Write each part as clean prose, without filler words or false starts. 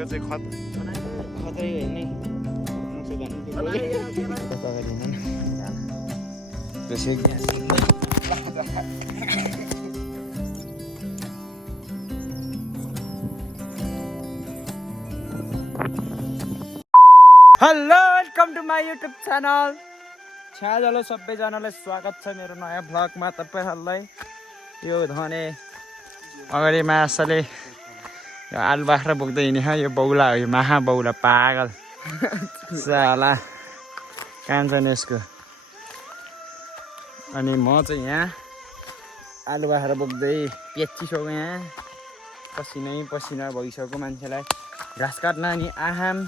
यो चाहिँ खतरै होइन नि hello welcome to my YouTube channel छ्याजलो सबैजनालाई स्वागत छ मेरो नयाँ भ्लगमा तपाईँहरूलाई यो धने अगाडि माछाले यो आलु बाख्रा बोक्दै हिँड्छ यो बौला हो यो महाबौला पागल साला कान्छन् यसको अनि म चाहिँ यहाँ आलु बाख्रा बोक्दै पेचिसकेको यहाँ पसिनै पसिना भइसक्यो मान्छेलाई घाँस काट्न अनि आहाम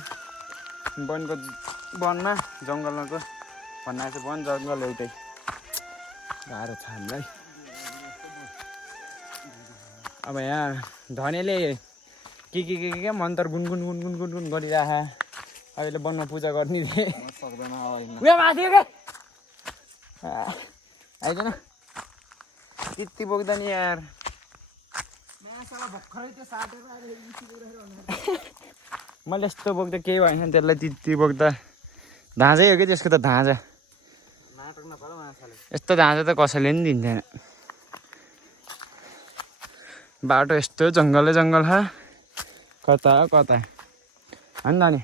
वनमा जङ्गलको भन्दा चाहिँ वन जङ्गल एउटै गाह्रो छ हामीलाई अब यहाँ धनेले के मन्त्र गुनगुन गुनगुन गुनगुन गरिरह अहिले वनमा पूजा गर्ने सक्दैन उयो माथि आइकन त्यति बोक्दा नि यार मैले यस्तो बोक्दा केही भएन त्यसलाई त्यति बोक्दा धाँजै हो कि त्यसको त धाँजा यस्तो धाँजा त कसैले पनि दिँदैन बाटो यस्तो जङ्गलै जङ्गल छ कता कता होइन त नि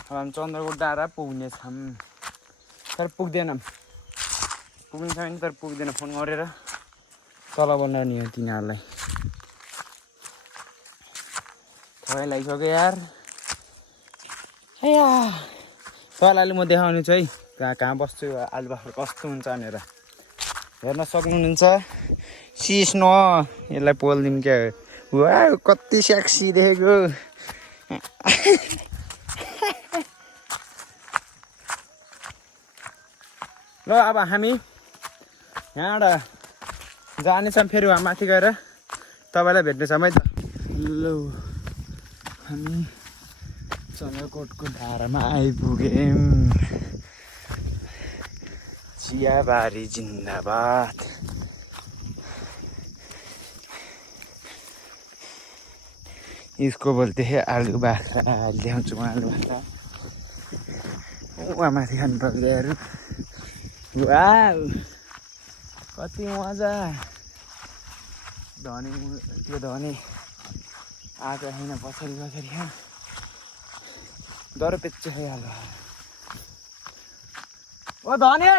अब हामी चन्द्रकोट डाँडा पुग्नेछौँ तर पुग्दैनौँ पुग्ने छ भने तर पुग्दैन फोन गरेर तल बनाउने हो तिनीहरूलाई थोरै लागिसक्यो यार तपाईँलाई म देखाउने छु है कहाँ बस्छु आलु बाख्रा कस्तो हुन्छ भनेर हेर्न सक्नुहुन्छ सिस्नो यसलाई पोलिदिउँ क्या वा कति सेक्सी देखेको ल अब हामी यहाँबाट जानेछौँ फेरि उहाँ माथि गएर तपाईँलाई भेट्नेछौँ है त ल हामी चन्द्रकोटको धारामा आइपुग्यौँ चियाबारी जिन्दाबाद इसको बोलते हैं आलू बाख्रा ल्याउँछु म आलु बाख्रा उहाँ माथि खानु पर्दैन वाउ कति मजा धनी त्यो धनी आएको छैन पछाडि पछाडि डर पेच्छ खाइहाल्यो ओ धनी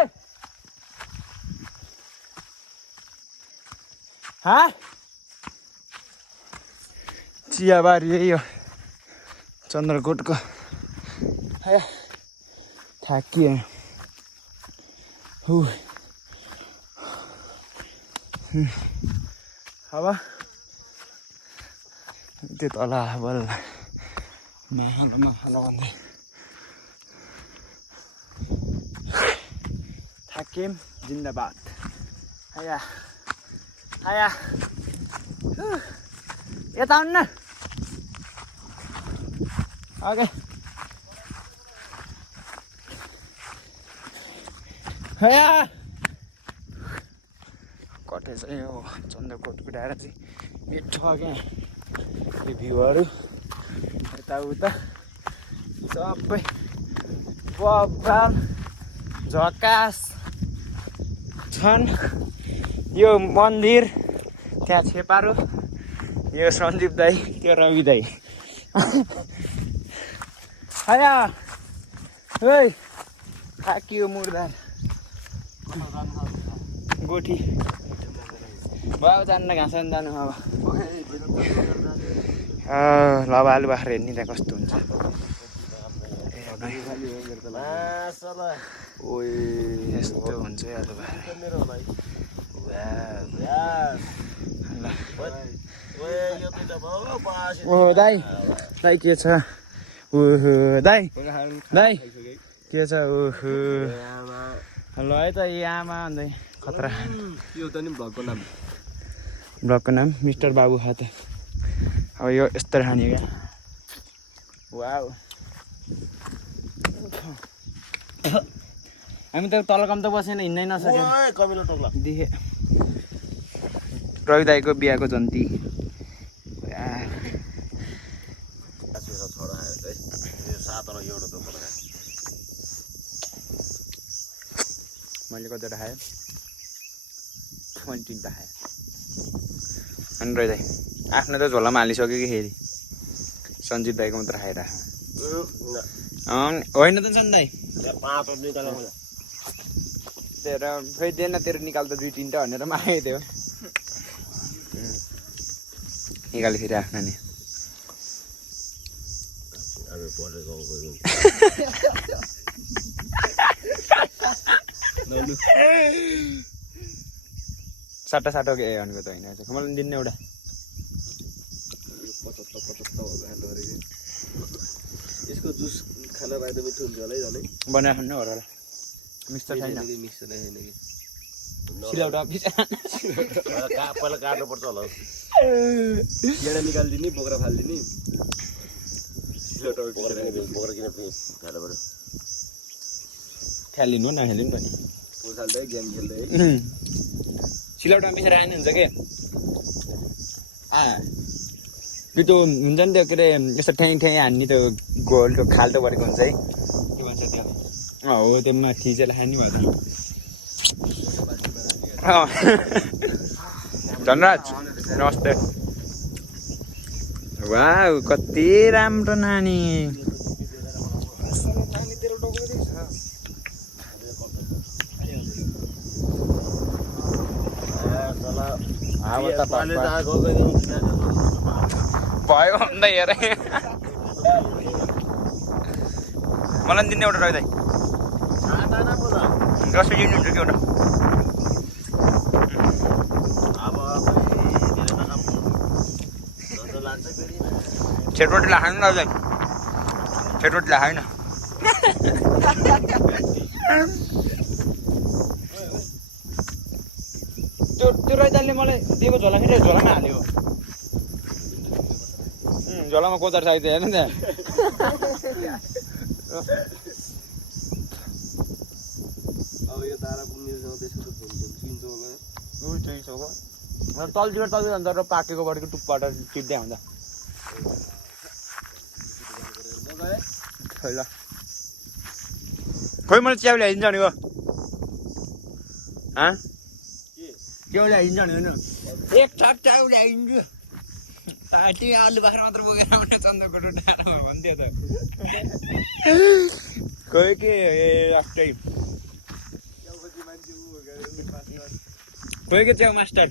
चियाबारी यही हो चन्द्रकोटको थाकियो अब त्यो तल बल्ल माहालो भन्दै थाकिम जिन्दाबाद आया यता आउनु न ओके कतै चाहिँ यो चन्द्रकोटको डाँडा चाहिँ मिठो क्या यो भ्यूहरू यताउता सबै बब्बाल झकास छन् यो मन्दिर त्यहाँ छेपारो यो सन्दीप दाई त्यो रवि दाई थाकियो मुर्दार गोठी भयो जान्न घाँस जानु अब ल अब आलु बाख्रा हेर्ने त्यहाँ कस्तो हुन्छ यस्तो हुन्छ आलु बाख्रा ओ दाई के छ ओहो दाई के छ ओहो ल है त आमा भन्दै खतरा यो त नि ब्लगको नाम मिस्टर बाबु खा त अब यो यस्तो खाने क्या वाउ हामी त तल कम त बसेन हिँड्नै नसक्यो देखेँ रवि दाईको बिहाको जन्ती मैले कतिवटा खाएँ 20 खाएँ अनि रहिँदै आफ्नो त झोलामा हालिसक्यो कि फेरि सञ्जित दाईको मात्र खाइरहेको होइन त सन्दाई तेरो फेरि दिएन तेरो निकाल त 2-3 भनेर मागेको थियो निकाल्यो फेरि आफ्नो नि साटो के भनेको त होइन मलाई दिने एउटा यसको जुस खाना पाए त मिठो हुन्छ होला है झनै बनाएर खानु होला मिक्सर छैन सिलौटा पहिला काट्नु पर्छ होला गेडा निकालिदिने बोक्रा फालिदिने बोक्रा किन खानु पर्यो खेलिनु नखेलिनु त नि पोसाल्दै गेम खेल्दै सिलौटा मिसेर आएन हुन्छ के त्यो हुन्छ नि त्यो के अरे यस्तो ठ्याङ हान्ने त्यो गोल त्यो खाल्टो गरेको हुन्छ है के भन्छ त्यो हो त्यो माथि चाहिँ खाने भयो धनराज नमस्ते वाउ कति राम्रो नानी भयो भन्दा हेर मलाई दिने एउटा रहिँदै कसरी लिनुहुन्छ कि एउटा छेटोटीलाई खानु न रहिँदै छेटोटीलाई खाएन त्यो रैदालले मलाई दिएको झोला फेरि झोलामा हाल्यो झोलामा कोदार साइज हेर्नु नि अब यो तारा पुग्नेसँग त्यसको त तलतिर अन्त र पाकेको बढेको टुप्पाबाट टिप्दै हुँदा ल खोइ मैले च्याउ ल्याइदिन्छ भनेको च्याउ ल्याइदिन्छ भनेको एक छाक च्याउ ल्याइदिन्छु तिमी आलु बाख्रा मात्र बोकेर आउने चन्द्रको भन्थ्यो त खोइ के आफ्टै खोइ के च्याउ मास्टर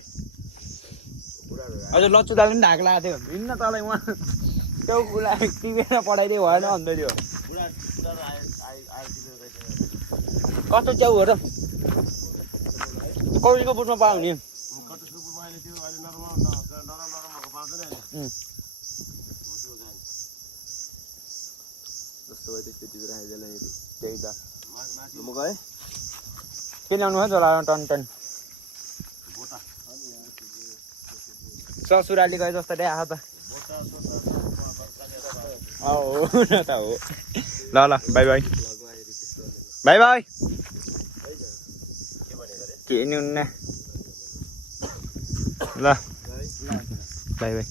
अझ लच्चु दालले पनि ढाक लगाएको थियो हिँड्न तँलाई उहाँ च्याउ कुरा टिपेर पठाइदियो भएन भन्दै थियो कस्तो च्याउ हो र कौलीको बुटमा पायो नि त्यही त म गएँ के ल्याउनु भयो झोला टन टन ससुराली गए जस्तो रे आएको त हो न त हो ल ल बाई बाई बाई बाई के नि हुन्न ल बाई बाई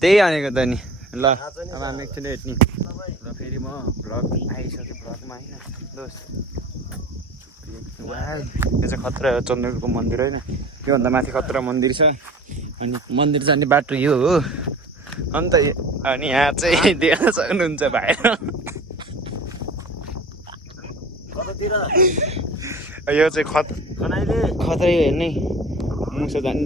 त्यही भनेको त नि ल अब हामी एकछिन हेर्ने ल फेरि म भ्लग आइसक्यो भ्लगमा होइन दोस्त यो चाहिँ खतरा चन्द्रको मन्दिर होइन योभन्दा माथि खतरा मन्दिर छ अनि मन्दिर जाने बाटो यो हो अन्त अनि यहाँ चाहिँ देख्न सक्नुहुन्छ भाइ यो चाहिँ खतरै हेर्ने मुसो जानु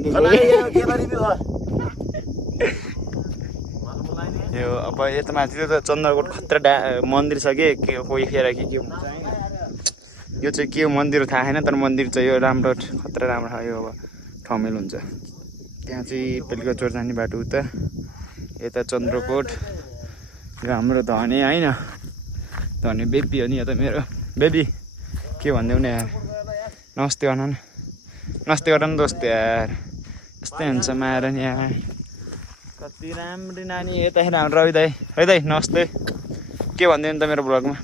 यो अब यता माथि त चन्द्रकोट खतरा मन्दिर छ कि कोही फेर के हुन्छ होइन यो चाहिँ के मन्दिर थाहा छैन तर मन्दिर चाहिँ यो राम्रो खतरा राम्रो छ यो अब ठमेल हुन्छ त्यहाँ चाहिँ पेलिको चोर जाने बाटो उता यता चन्द्रकोट यो हाम्रो धने होइन धने बेबी हो नि यो त मेरो बेबी के भनिदेऊ न यार नमस्ते गर्न न नमस्ते गर न दोस्त यार यस्तै हुन्छ माएर नि यार कति राम्रो नानी यताखेर हाम्रो रवि दाई नमस्ते के भनिदियो नि त मेरो ब्लगमा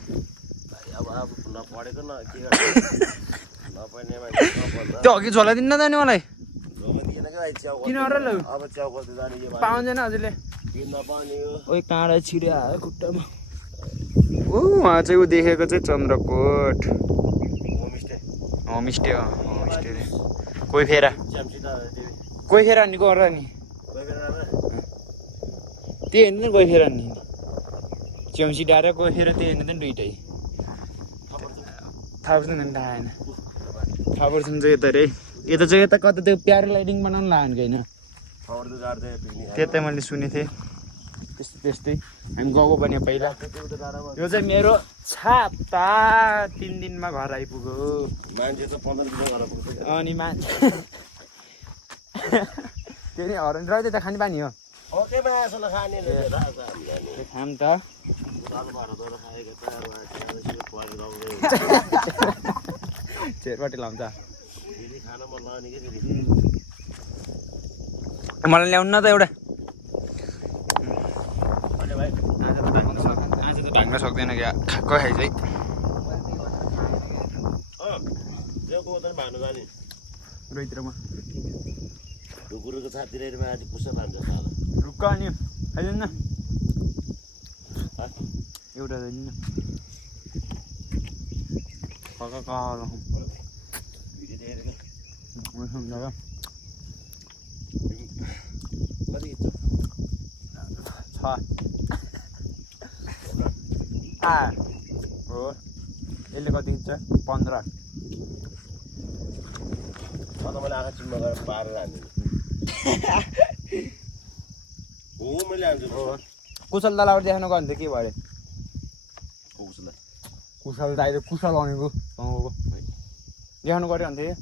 त्यो अघि झोला दिन्न त नि मलाई किन पाउँदैन हजुरले ओइ काँडा छिर्यो आयो खुट्टामा ऊ उहाँ चाहिँ ऊ देखेको चाहिँ चन्द्रकोट होमस्टे हो होमस्टे कोही फेर नि गर नि त्यही हेर्नु नि कोही फेर नि च्याम्सी डाँडा कोही फेर त्यही हेर्नु त दुइटै थाहा पर्छ नि थाहा आएन थाहा पर्छ चाहिँ यता रे यता चाहिँ यता कता त्यो प्याराग्लाइडिङ बनाउनु लाग्यो होइन त्यतै मैले सुनेको थिएँ त्यस्तै हामी गएको भने पहिला यो चाहिँ मेरो छाता 3 दिनमा घर आइपुग्यो मान्छे त 15 दिन घर पुग्छ अनि मान्छे त्यो नि हरन र त खाने पानी हो ओके मासुला खाने खाम त चेरपाटी लाउँछ मलाई ल्याउनु न त एउटा आज त ढाक्न सक्दैन क्या खाएको खाइ चाहिँ रोहितमा ढुकुरको छातीमा आज पुसा पान्छ रुक्क अनि खाइदिनु न एउटा दिनु हो यसले कति खिच्छ 15 मैले आँखा चिम्मा गरेर पारेर हान्दिनँ हो मैले हान्छु कुशल दालाबाट देखाउनु गयो भने त के भयो अरे कुशल दाइ त कुशल भनेको गाउँको देखाउनु गऱ्यो भने थियो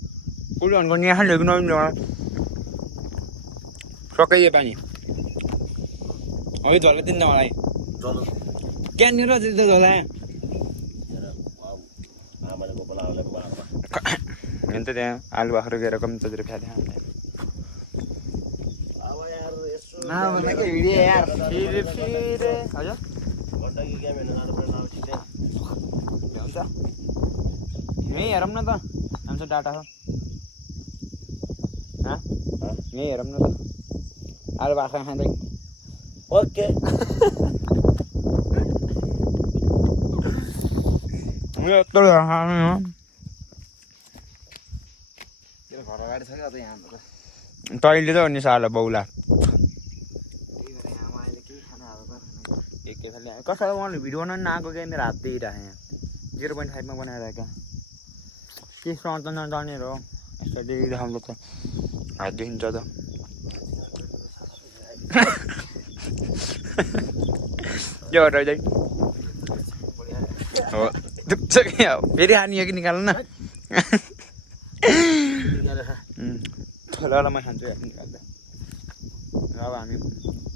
कुल भनेको यहाँ ल्याएको नमिलो सकाइयो पानी अघि झोला दिन्छ मलाई क्यानिर चाहिँ झोला होइन त त्यहाँ आलु बाख्रो गएर कम चजेर फ्याले हजुर यहीँ हेरौँ न त हामीसँग डाटा छ यहीँ हेरौँ न त आलु बाख्रा खाँदै ओके तैँले त हो नि साला बाउला कसैलाई उहाँले भिडियो बनाउनु नआएको क्या मेरो हात दिइरहेको यहाँ 0.5 मा बनाइरहेको के सर्ट त नजानेर हो यस्तो देखिरहेको त हात देखिन्छ त के गर्छ चाहिँ हो फेरि हानी हो कि निकाल्नु न ठुलालाई म खान्छु निकाल्दा अब हामी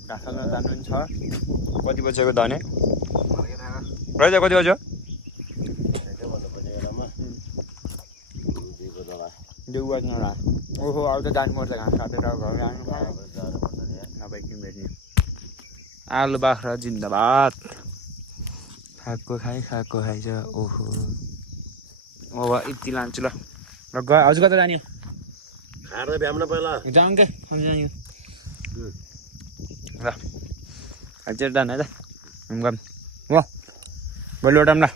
घाँस जानु पनि छ कति बजेको धने रहेछ कति बज्यो देउ बज्न होला ओहो अब त जानुपर्छ घाँस काटेर घर जानु नभए कि भेट्ने आलु बाख्रा जिन्दाबाद खाएको खाइछ ओहो अब यति लान्छु ल र हजुर कता जाने खाएर भ्याउन पहिला जाउँ क्या जाने ल हजुर जानु है त गम हो भोलि उठाउँ ल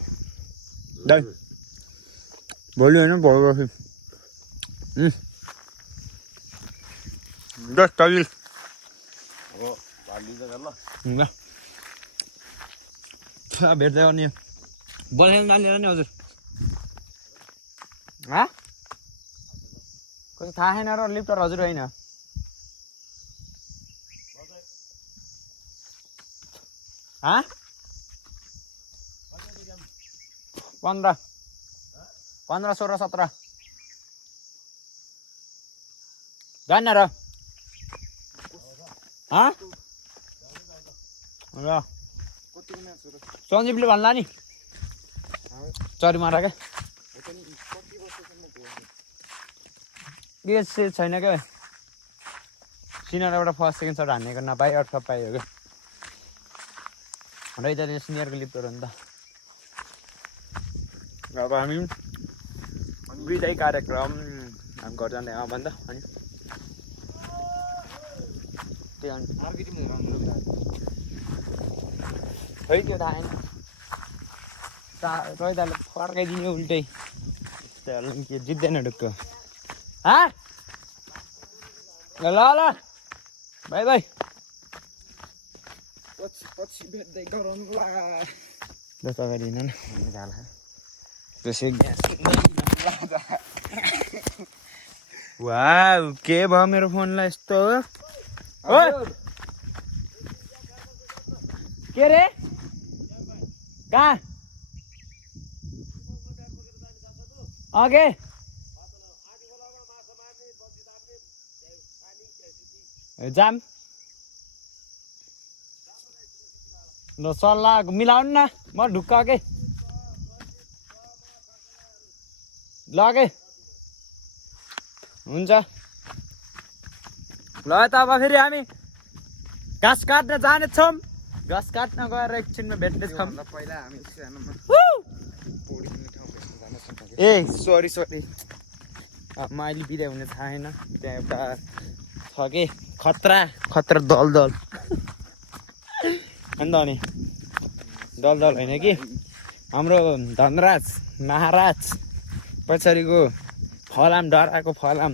दाइ भोलि होइन भोलि पर्खि 10 तारिक भेट्दै गर्ने बसेर जानेर नि हजुर कस्तो थाहा छैन र लिफ्टर हजुर होइन 15 16 17 जान्न र सञ्जीवले भन्ला नि चरीमारा क्या के छैन क्या सिनियरबाट फर्स्ट सेकेन्ड सर्ट हान्नेको नपाइ अरू सब पाइयो क्या रहेछ सिनियरको लिफ्टर हो नि त अब हामी विदाई कार्यक्रम हामी घर जाँदै भन्दा अनि त्यही अनि मार्केटिङ राम्रो है त्यो थाहा छैन रोहिदाले फर्काइदिने उल्टै त्यहाँ के जित्दैन ढुक्क हा ल ल ल बाई बाई पछि भेट्दै गरौँला जस्तो अगाडि हिँड न झाला त्यसै वाउ के भयो मेरो फोनलाई यस्तो हो के रे कहाँ अगे जाम ल सल्लाह मिलाउनु न म ढुक्क के लगे हुन्छ ल त अब फेरि हामी घाँस काट्न जानेछौँ घाँस काट्न गएर एकछिनमा भेट्नेछौँ पहिला हामी सानोमा पौडी खेल्ने ठाउँ भेट्न जानेछौँ ए सरी म अहिले बिदा हुने थाहा छैन त्यहाँ एउटा छ कि खतरा खतरा दल अन्त अनि दल होइन कि हाम्रो धनराज महाराज पछाडिको फलाम डराएको फलाम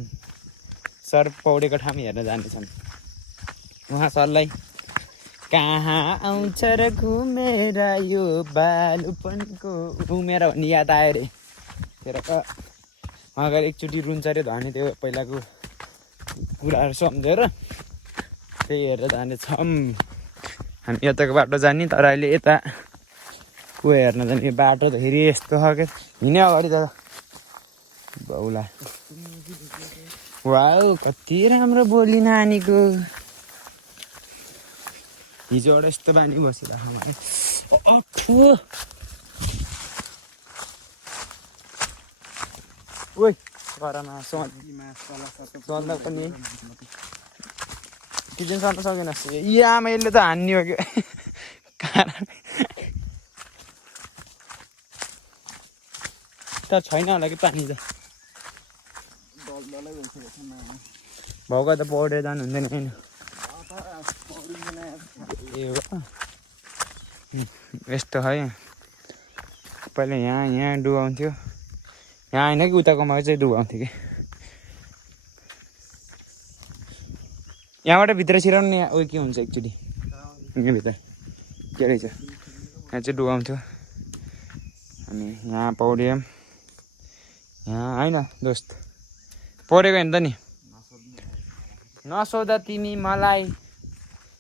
सर पौडेको ठाउँ हेर्न जानेछन् उहाँ सरलाई कहाँ आउँछ र घुमेर यो बालुपनको घुमेर भन्ने याद आयो अरे तेरो त अगाडि एकचोटि रुन्छ अरे धनी त्यो पहिलाको कुराहरू सम्झेर त्यही हेरेर जानेछौँ हामी यताको बाटो जाने तर अहिले यता ऊ हेर्न जाने बाटो त फेरि यस्तो छ क्या हिँड्यो अगाडि त बाउला वाउ कति राम्रो बोली नानीको हिजोबाट यस्तो बानी बसिरहेको ओइ घरमा सल्दा पनि किचन सर्न सकेन ए आमा यसले त हान्ने हो क्या त छैन होला कि पानी त भाउका त पौडेर जानु हुँदैन होइन ए हो यस्तो है पहिला यहाँ डुबाउँथ्यो यहाँ होइन कि उताकोमा चाहिँ डुबाउँथ्यो कि यहाँबाट भित्र छिराउनु यहाँ उयो के हुन्छ एकचोटि यहाँभित्र के रहेछ यहाँ चाहिँ डुबाउँथ्यो अनि यहाँ पौड्यौँ यहाँ होइन दोस्त पढेको होइन त नि नसोध तिमी मलाई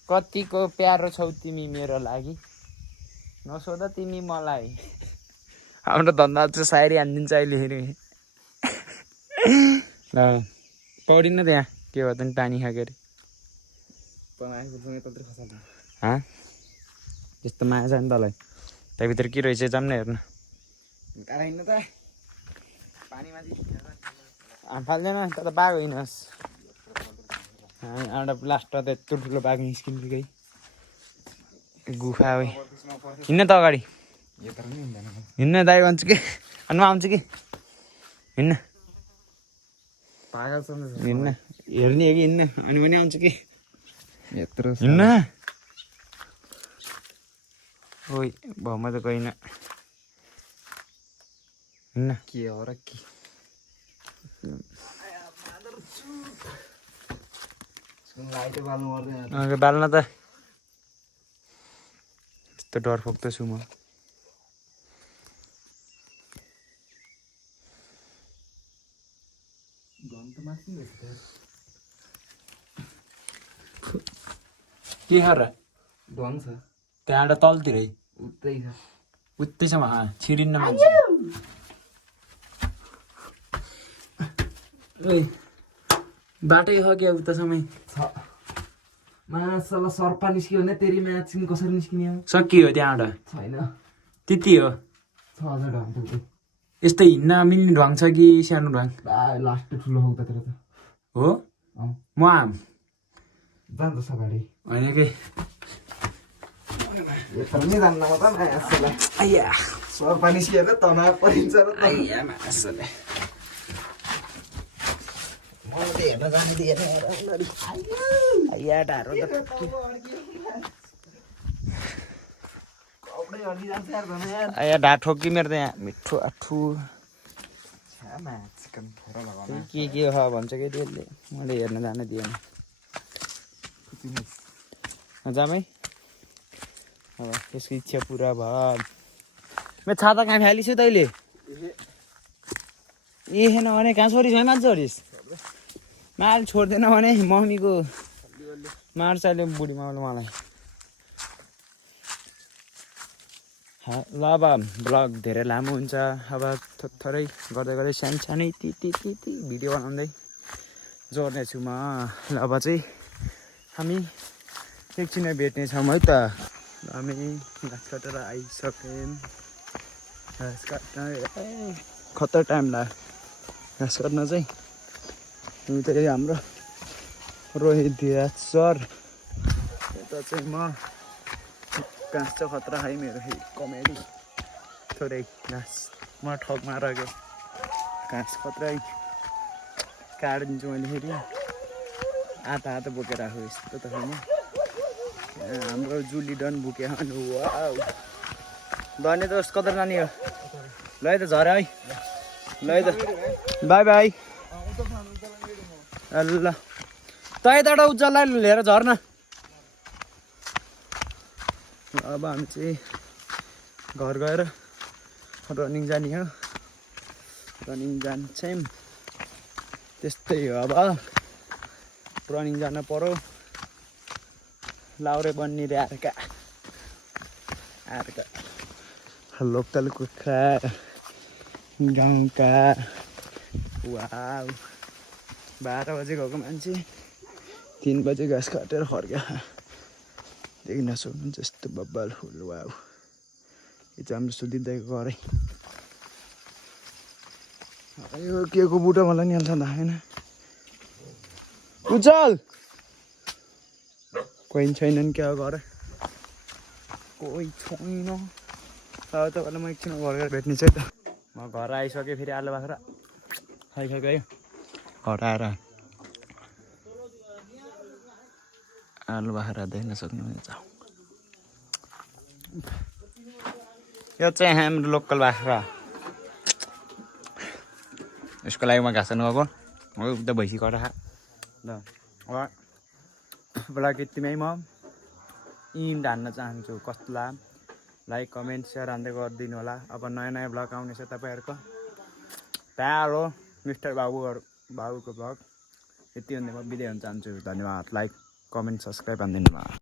कतिको प्यारो छौ तिमी मेरो लागि नसोध तिमी मलाई हाम्रो धन्दा चाहिँ सायरी हानिदिन्छ अहिले फेरि ल पौडिन त यहाँ के भयो त नि पानी खाएको अरे त्यस्तो माया छ नि तँलाई त्यहाँभित्र के रहेछ जाऊँ न हेर्नु फाल्दैन त बाघ होइनस् एउटा लास्ट त यत्रो ठुलो बाघ निस्किन्थ्यो कि गुफा हो हिँड्न त अगाडि हिँड्न दाइ भन्छु कि अनि म आउँछु कि हिँड्न हिँड्न हेर्ने हो कि हिँड्न अनि पनि आउँछु कि यत्रो हिँड्न ओइ भाउमा त गइन हिँड्न के हो र के बाल्न त त्यस्तो डरफोक त छु म के खा र ढङ छ त्यहाँबाट तलतिरै उतै छ उत्तैसम्म छिरिन्न मान्छे बाटै हो क्या उतासम्मै मासला सर्पा निस्क्यो भने तेरि म्याच कसरी निस्किने हो सकियो त्यहाँबाट छैन त्यति हो 6000 ढङ यस्तै हिँड्न मिल्ने ढङ छ कि सानो ढङ लास्ट ठुलो हो उतातिर त हो म जान्छ अगाडि होइन कि यत्रो नि जान्न म त मासला आइया सर्पा निस्किएर तनाव परिन्छ र आइया मासले हेर्न जानु दिएन या ढारो त कपडै हल्लिजान्छ यार धन यार या ढाड ठोक्की मेरो त यहाँ मिठो आठु छ्यामा चिकन थोरा लगाउन के हो भन्छ कि त्यसले मैले हेर्न जान दिएन जामै अब त्यसको इच्छा पुरा भयो मेरो छाता कहाँ फ्यालिस् तैँले ए हेन भने कहाँ छोडिस् भाइ मान्छ छोडिस् माल छोड्दैन भने मम्मीको मार्छ अहिले बुढी माउले मलाई ल अब ब्लग धेरै लामो हुन्छ अब थोरै गर्दै गर्दै सानै ती भिडियो बनाउँदै जोड्नेछु म ल अब चाहिँ हामी एकछिन भेट्नेछौँ है त हामी घाँस काटेर आइसक्यौँ घाँस काट्न खतर टाइम लाग्यो घाँस काट्न चाहिँ त्यही हाम्रो रोहित धिराज सर यता चाहिँ म घाँस चाहिँ खतरा है मेरो कमेडी थोरै घाँस म ठकमा राख्यो घाँस खतरै काटिदिन्छु मैले फेरि आधा बोकेर आएको यस्तो त होइन हाम्रो जुली डन बुके धन्य दोस्त कता जाने हो ल है त झर है ल है त बाई बाई ल त यताबाट उज्जवललाई लिएर झर्न अब हामी चाहिँ घर गएर रनिङ जाने हो रनिङ जान्छौँ त्यस्तै हो अब रनिङ जान पर्यो लाउरे बन्नी रे अर्का लोकल कुखुरा गाउँका वाउ 12 बजे गएको मान्छे 3 बजे घाँस काटेर फर्क्यो देख्न सक्नुहुन्छ यस्तो बब्बाल फुल वाउ यो चाहिँ हाम्रो सुदीप दाइको घरै यो के को बुटो मलाई नि हाल्छ होइन उज्जवल कोही छैनन् क्या घर कोही छैन तपाईँलाई म एकछिन घर गएर भेट्ने छु है त म घर आइसकेँ फेरि आलु बाख्रा खाइसकेँ है घर आएर आलु बाख्रा देख्न सक्नुहुन्छ यो चाहिँ हाम्रो लोकल बाख्रा यसको लागि म घाँस नगएको हो उता भैँसी कटा ल अब ब्लग यतिमै म इन्ड हान्न चाहन्छु कसलाई लाइक कमेन्ट सेयर हान्दै गरिदिनु होला अब नयाँ ब्लग आउनेछ तपाईँहरूको प्यारो मिस्टर बाबुको ब्लग यति भन्दै म बिदा हुन चाहन्छु धन्यवाद लाइक कमेन्ट सब्सक्राइब हानिदिनु भयो